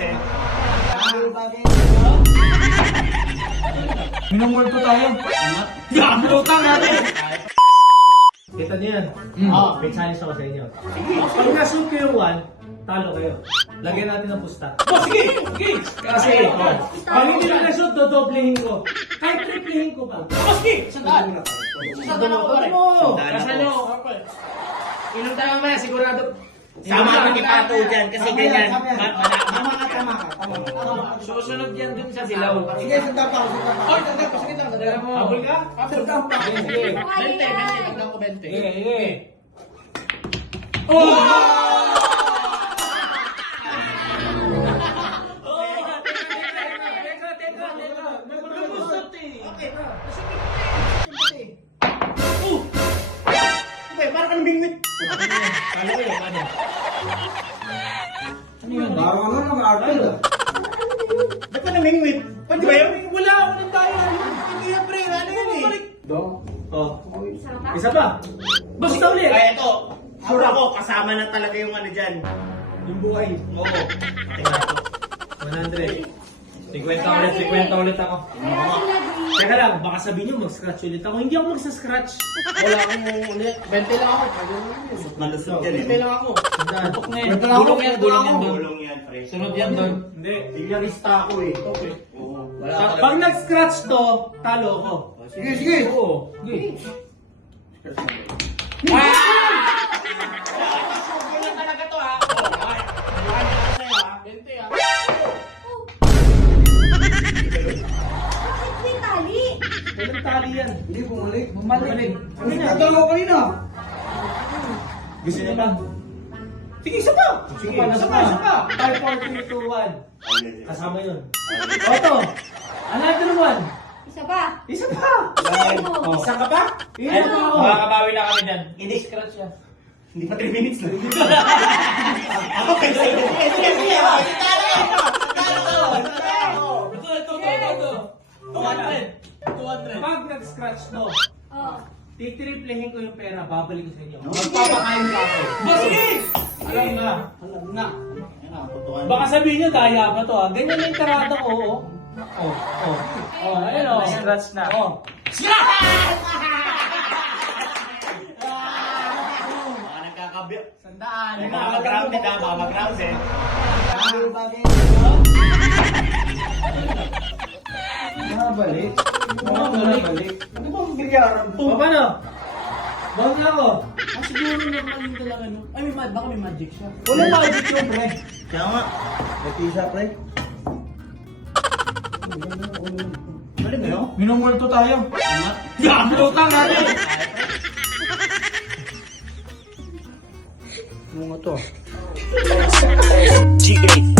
eh. Minumulto tayo. Yan, utang natin. Kita niyo yan. May challenge ako sa inyo. Pag na-shoot ko yung 1, talo kayo. Lagyan natin ng pusta. Sige! Sige! Kasi, pag hindi na na-shoot, dodoblehin ko. Kahit triplehin ko pa. Sige! Sandaan! Sandaan ako pare! Kasano? Inom tayo mamaya, sigurado. Sama ka ni Pato dyan kasi ganyan. Tama ka. Susunod yan dun sa dilaw. Sige, sandal pa. Oy, sandaan pa, sige lang. Dala mo. Habol ka? Sandal pa. Sige. 20, tagdan ko 20. Sige, sige. Oh! Okay, parang ka nabingwit. Kala ko yun, ano? Ano yun? Parang ano, nag-artil. Ba't ka nabingwit? Pwede ba yun? Wala, ulit tayo. Hindi yan pre, ano yun eh? Oh. Isa pa. Basta ulit. Kaya ito, sure ako, kasama na talaga yung ano dyan. Yung buhay. Oo. 100. 50 ulit ako. Teka lang, baka sabihin nyo mag-scratch ulit ako. Hindi ako magsa-scratch. Wala akong ulit. 20 lang ako. Malusog yan 20 eh. lang ako. Tutok na Ito lang ako, Gulong yan, gulong yan doon. Gulong yan, pre. Sunod yan doon. Hindi. Bilyarista ako eh. Okay. Oo. Pag nag-scratch to, talo ako. Sige. Oo. Sige. Ganyan talaga to ha. 20 ah. Walang tali yan. Hindi, bumalik. Bumalik. Hindi, natanong ko kanina. Gusto niyo ba? Sige, isa pa. Sige, isa pa. 5, 4, 3, 2, 1. Kasama yun. Oto. Another one. Isa pa. Isa pa. Oh. Isa ka pa? Ayun ako. Makakabawi na kami dyan. Hindi scratch yan. Hindi pa 3 minutes lang. Ito. 200. Pag nag-scratch to, Oh. titriplehin ko yung pera, babalik ko sa inyo. Magpapakain ka ako. Sige! Alam na. Alam na. Baka sabihin nyo, daya ba to ha? Ganyan na yung karada ko, oh. Ayun oh. Scratch na. Oh. Baka nagkakabi. Sandaan. Baka mag-grounded ha, baka mag-grounded. Nabalik. Balik. Ano bang bilyaran to? O, paano? Bawal na ako. Siguro naman yung talaga no. Ay, baka may magic siya. Wala magic yung pre. Kaya nga. May pisa, pre. Balik mo yun? Minumulto tayo. Yan, utang natin. Mga to. GA.